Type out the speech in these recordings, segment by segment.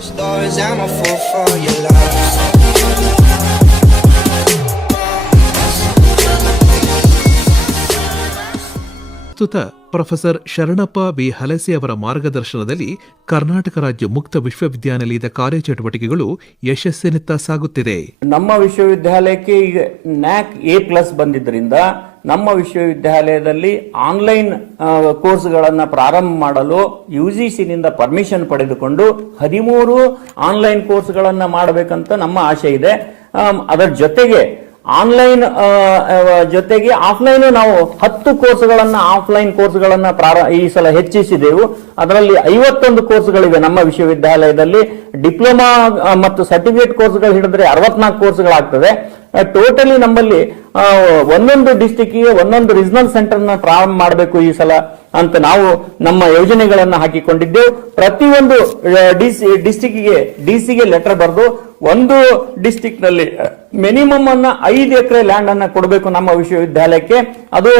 Stories, I'm a fool for your love. ಪ್ರಸ್ತುತ professor Sharanappa B ಹಲಸೆ ಅವರ ಮಾರ್ಗದರ್ಶನದಲ್ಲಿ ಕರ್ನಾಟಕ ರಾಜ್ಯ ಮುಕ್ತ ವಿಶ್ವವಿದ್ಯಾನಿಲಯದ ಕಾರ್ಯಚಟುವಟಿಕೆಗಳು ಯಶಸ್ಸಿನತ್ತ ಸಾಗುತ್ತಿದೆ. ನಮ್ಮ ವಿಶ್ವವಿದ್ಯಾಲಯಕ್ಕೆ ಈಗ ನ್ಯಾಕ್ A+ ಬಂದಿದ್ದರಿಂದ ನಮ್ಮ ವಿಶ್ವವಿದ್ಯಾಲಯದಲ್ಲಿ ಆನ್ಲೈನ್ ಕೋರ್ಸ್ಗಳನ್ನು ಪ್ರಾರಂಭ ಮಾಡಲು UGCನಿಂದ ಪರ್ಮಿಷನ್ ಪಡೆದುಕೊಂಡು 13 ಆನ್ಲೈನ್ ಕೋರ್ಸ್ಗಳನ್ನು ಮಾಡಬೇಕಂತ ನಮ್ಮ ಆಶೆ ಇದೆ. ಅದರ ಜೊತೆಗೆ ಆನ್ಲೈನ್ ಜೊತೆಗೆ ಆಫ್ಲೈನ್ ನಾವು 10 ಕೋರ್ಸ್ಗಳನ್ನ ಆಫ್ಲೈನ್ ಕೋರ್ಸ್ಗಳನ್ನ ಈ ಸಲ ಹೆಚ್ಚಿಸಿದೆವು. ಅದರಲ್ಲಿ 51 ಕೋರ್ಸ್ಗಳಿವೆ ನಮ್ಮ ವಿಶ್ವವಿದ್ಯಾಲಯದಲ್ಲಿ. ಡಿಪ್ಲೊಮಾ ಮತ್ತು ಸರ್ಟಿಫಿಕೇಟ್ ಕೋರ್ಸ್ಗಳು ಹಿಡಿದ್ರೆ 64 ಕೋರ್ಸ್ಗಳಾಗ್ತದೆ. ಟೋಟಲಿ ನಮ್ಮಲ್ಲಿ ಒಂದೊಂದು ಡಿಸ್ಟಿಕ್ಗೆ ಒಂದೊಂದು ರೀಜನಲ್ ಸೆಂಟರ್ ನ ಪ್ರಾರಂಭ ಮಾಡಬೇಕು ಈ ಸಲ ಅಂತ ನಾವು ನಮ್ಮ ಯೋಜನೆಗಳನ್ನು ಹಾಕಿಕೊಂಡಿದ್ದೆವು. ಪ್ರತಿಯೊಂದು ಡಿಸ್ಟಿಕ್ಗೆ ಡಿಸಿಗೆ ಲೆಟರ್ ಬರೆದು ಒಂದು ಡಿಸ್ಟಿಕ್ ನಲ್ಲಿ ಮಿನಿಮಮ್ 5 ಎಕರೆ ಲ್ಯಾಂಡ್ ಅನ್ನ ಕೊಡಬೇಕು ನಮ್ಮ ವಿಶ್ವವಿದ್ಯಾಲಯಕ್ಕೆ. ಅದು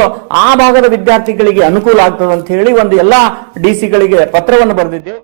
ಆ ಭಾಗದ ವಿದ್ಯಾರ್ಥಿಗಳಿಗೆ ಅನುಕೂಲ ಆಗ್ತದೆ ಅಂತ ಹೇಳಿ ಒಂದು ಎಲ್ಲಾ ಡಿಸಿಗಳಿಗೆ ಪತ್ರವನ್ನು ಬರೆದಿದ್ದೆವು.